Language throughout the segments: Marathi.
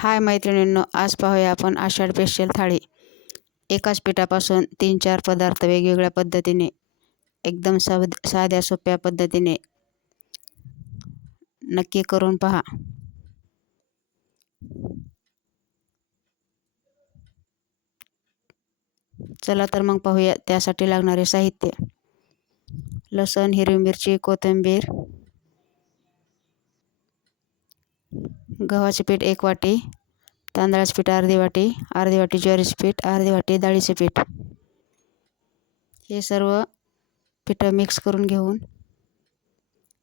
हाय मैत्रिणींनो, आज पाहूया आपण आषाढ स्पेशल थाळी. एकाच पिठापासून 3-4 पदार्थ वेगवेगळ्या पद्धतीने एकदम साध्या सोप्या पद्धतीने नक्की करून पहा. चला तर मग पाहूया त्यासाठी लागणारे साहित्य. लसूण, हिरवी मिरची, कोथिंबीर, गव्हाचे पीठ 1 वाटी, तांदळाचे पीठ अर्धी वाटी ज्वारीचे पीठ, अर्धी वाटी डाळीचे पीठ. हे सर्व पीठ मिक्स करून घेऊन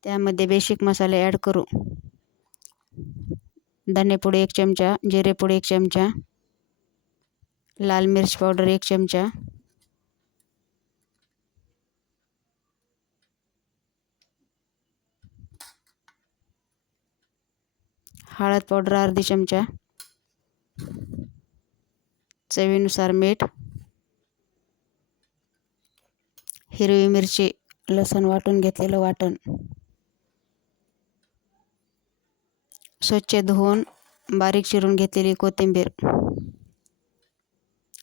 त्यामध्ये बेसिक मसाले ॲड करू. धनेपूड 1 चमचा, जिरेपूड 1 चमचा, लाल मिर्च पावडर 1 चमचा, हळद पावडर अर्धी चमचा, चवीनुसार मीठ, हिरवी मिरची, लसूण वाटून घेतलेलं वाटण, स्वच्छ धुवून बारीक चिरून घेतलेली कोथिंबीर.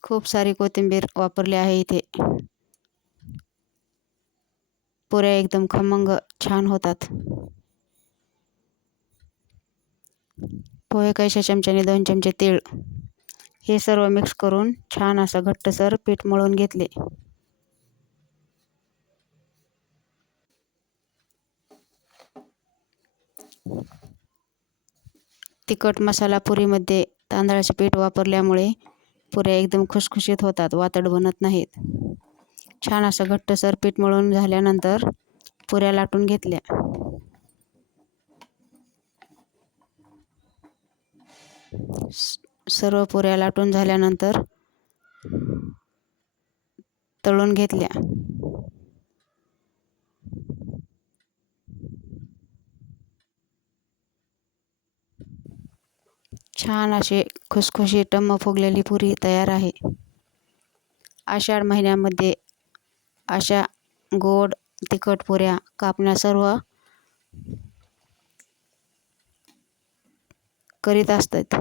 खूप सारी कोथिंबीर वापरली आहे इथे. पुऱ्या एकदम खमंग छान होतात. पोहे कैशा चमच्याने 2 चमचे तीळ. हे सर्व मिक्स करून छान असं घट्टसर पीठ मळून घेतले. तिखट मसाला पुरीमध्ये तांदळाचे पीठ वापरल्यामुळे पुऱ्या एकदम खुसखुशीत होतात, वातड बनत नाहीत. छान असं घट्टसर पीठ मळून झाल्यानंतर पुऱ्या लाटून घेतल्या. सर्व पुऱ्या लाटून झाल्यानंतर तळून घेतल्या. छान असे खुसखुशीत टम्म फुगलेली पुरी तयार आहे. आषाढ महिन्यामध्ये अशा गोड तिखट पुऱ्या कापण्या सर्व करीत असतात.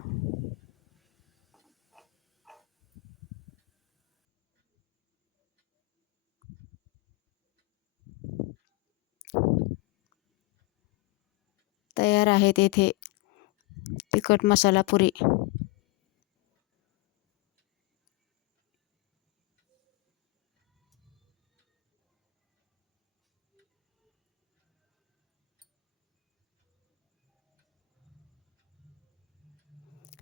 तयार आहेत येथे तिखट मसाला पुरी.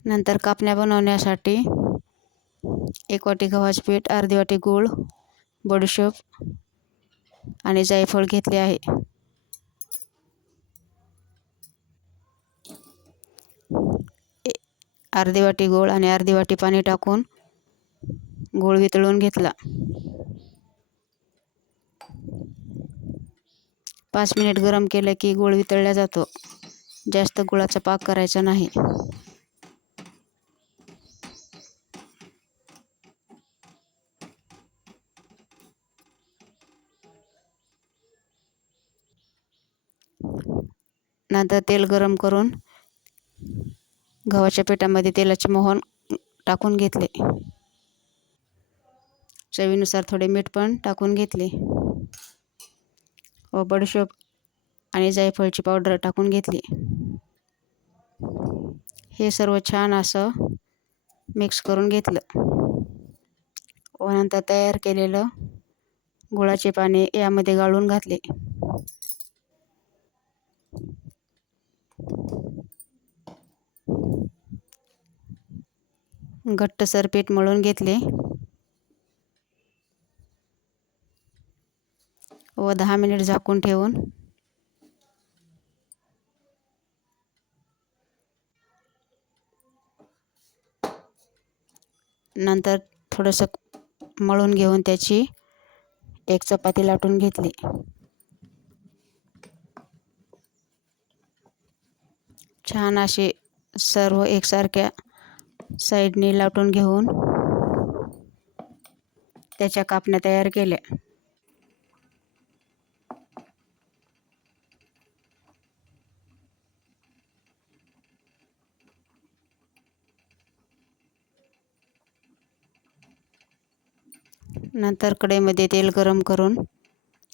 नंतर कापण्या बनवण्यासाठी 1 वाटी गव्हाचे पीठ, अर्धी वाटी गूळ, बडीशेप आणि जायफळ घेतले आहे. अर्धी वाटी गूळ आणि अर्धी वाटी पाणी टाकून गूळ वितळून घेतला. 5 मिनिट गरम केले की गूळ वितळला जातो. जास्त गुळाचा पाक करायचा नाही. नंतर तेल गरम करून गव्हाच्या पिठामध्ये तेलाचे मोहन टाकून घेतले. चवीनुसार थोडे मीठ पण टाकून घेतले व बडीशेप आणि जायफळची पावडर टाकून घेतली. हे सर्व छान असं मिक्स करून घेतलं व नंतर तयार केलेलं गुळाचे पाणी यामध्ये गाळून घातले. घट्टसर पीठ मळून घेतले व 10 मिनिट झाकून ठेवून नंतर थोडंसं मळून घेऊन त्याची एक चपाती लाटून घेतली. छान असे सर्व एकसारख्या साईडने लाटून घेऊन त्याच्या कापण्या तयार केल्या. नंतर कढईमध्ये तेल गरम करून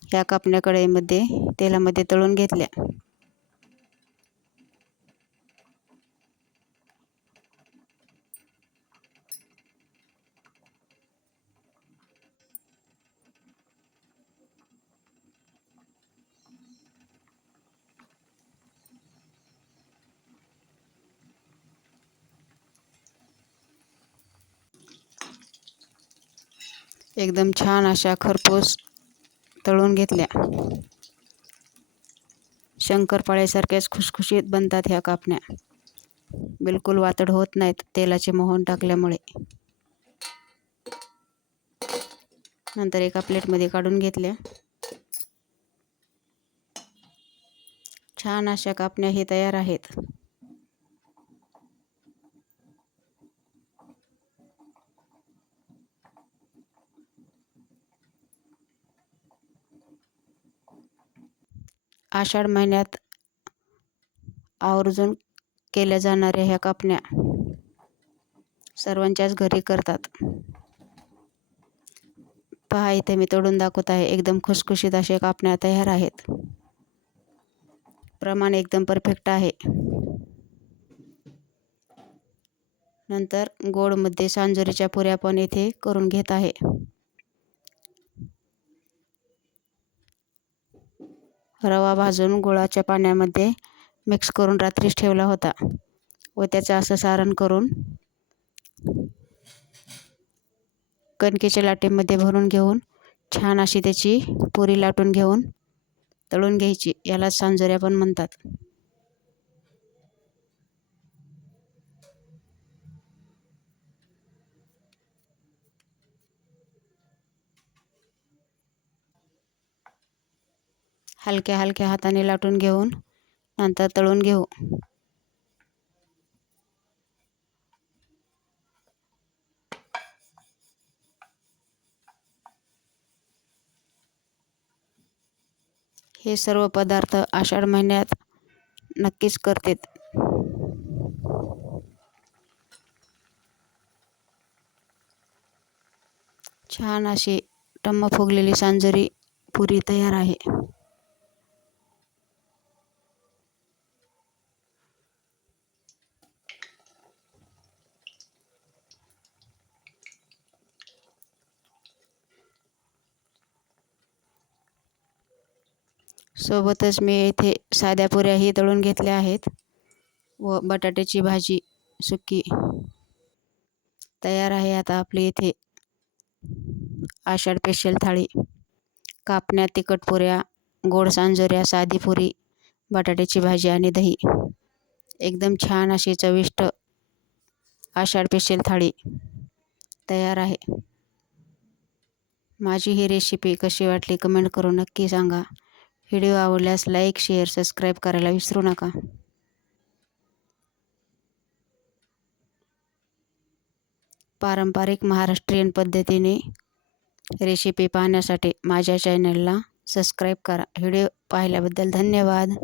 ह्या कापण्या कढईमध्ये तेलामध्ये तळून घेतल्या. एकदम छान अशा खरपूस तळून घेतल्या. शंकरपाळ्यासारख्याच खुसखुशीत बनतात ह्या कापण्या. बिलकुल वातड होत नाहीत तेलाचे मोहन टाकल्यामुळे. नंतर एका प्लेटमध्ये काढून घेतल्या. छान अशा कापण्या हे तयार आहेत. आषाढ महिन्यात आवर्जून केल्या जाणाऱ्या ह्या कापण्या सर्वांच्याच घरी करतात. पहा, इथे मी तोडून दाखवत आहे. एकदम खुसखुशीत असे कापण्या तयार आहेत. प्रमाण एकदम परफेक्ट आहे. नंतर गोडमध्ये सांजोरीच्या पुऱ्या पण येथे करून घेत आहे. रवा भाजून गुळाच्या पाण्यामध्ये मिक्स करून रात्रीच ठेवला होता व त्याचं असं सारण करून कणकेच्या लाटेमध्ये भरून घेऊन छान अशी त्याची पुरी लाटून घेऊन तळून घ्यायची. यालाच सांजोऱ्या पण म्हणतात. हलक्या हलक्या हाताने लाटून घेऊन नंतर तळून घेऊ. हे सर्व पदार्थ आषाढ महिन्यात नक्कीच करतेत. छान अशी टम्म फुगलेली सांजोरी पुरी तयार आहे. सोबतच मी येथे साध्या पुऱ्याही तळून घेतल्या आहेत व बटाट्याची भाजी सुकी तयार आहे. आता आपली इथे आषाढ स्पेशल थाळी कापण्या, तिखट पुऱ्या, गोड सांजोऱ्या, साधी पुरी, बटाट्याची भाजी आणि दही. एकदम छान अशी चविष्ट आषाढ स्पेशल थाळी तयार आहे. माझी ही रेसिपी कशी वाटली कमेंट करून नक्की सांगा. व्हिडिओ आवडल्यास लाईक, शेअर, सबस्क्राईब करायला विसरू नका. पारंपरिक महाराष्ट्रीयन पद्धतीने रेसिपी पाहण्यासाठी माझ्या चॅनलला सबस्क्राईब करा. व्हिडिओ पाहिल्याबद्दल धन्यवाद.